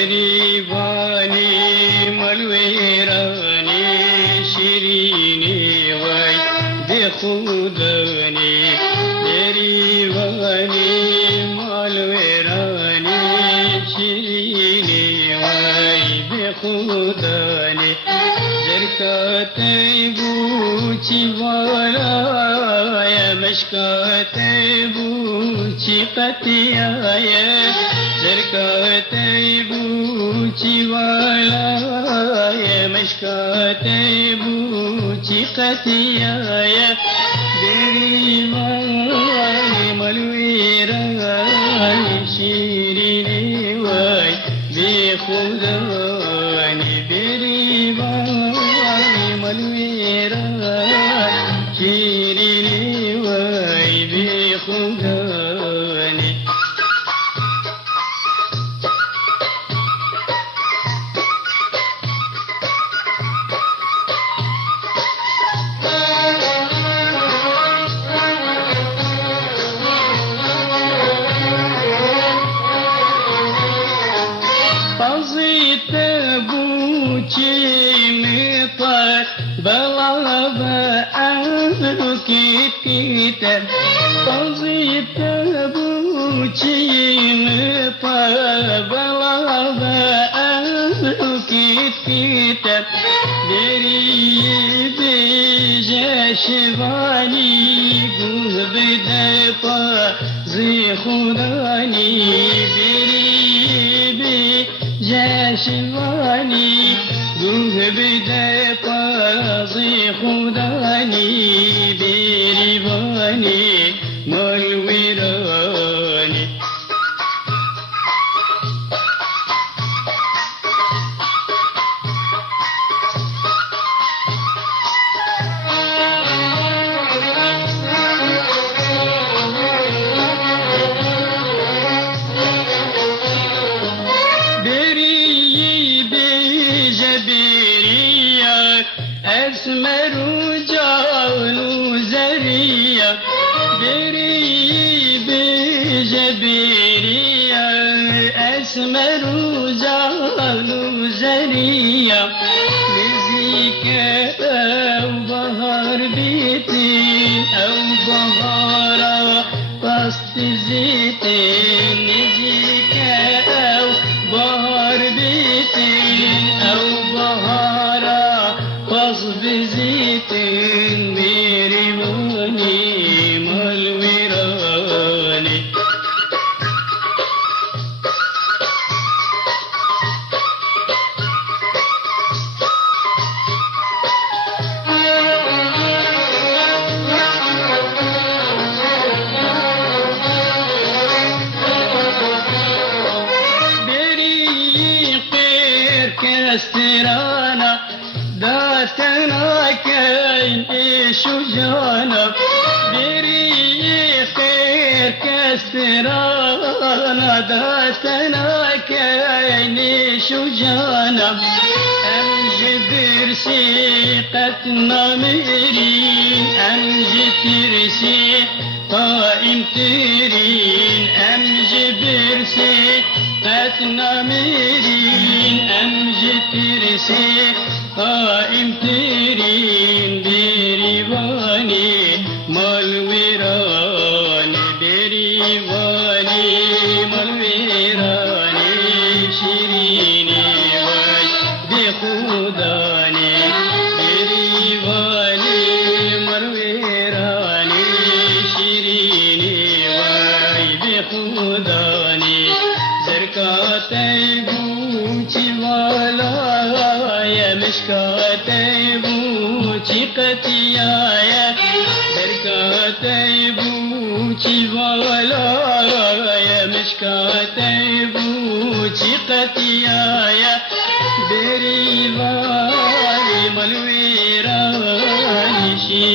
بريباني ملويراني شيريني واي بخوداني بريباني ملويراني شيريني واي بخوداني زركاتي بوچي والا يا مشكاتي بوچي قتيا يا زركاتي بوچي والا يا مشكاتي بوچي قتيا يا بريماني ملويراني شيريني واي بخوداني بريماني ملويراني شيريني واي بخوداني قضيت بوچي مطر بلغ عنك كتاب قضيت بوچي مطر بلغ عنك كتاب دري بجاشباني قوه بدفا زي خداني جاشواني قوه بدفا زي خداني بريباني ملويراني جبرية أسمر جان زرية بري بجبرية أسمر جان زرية نزيك أو بهار بيتي أو بهارة وسط زيتي نزيك أو بهار بيتي أو بهارة قصب زيت بريباني ملويراني كاسترانا داتنا كاين شجانا بري خير كاسترانا داتنا كاين شجانا أمجد رسيقتنا ميرين أمجد رسي قائم تيرين أمجد رسيقتنا ميرين أمجد رسي قائم تيرين بريباني ملويراني بريباني ملويراني شيريني واي بخوداني بريباني ملويراني شيريني واي بخوداني زركاتي بوچي والا يا مشكاتي بوچي قتيا يا زركاتي بوچي والا يا مشكاتي بوچي قتيا يا بريباني ملويراني شي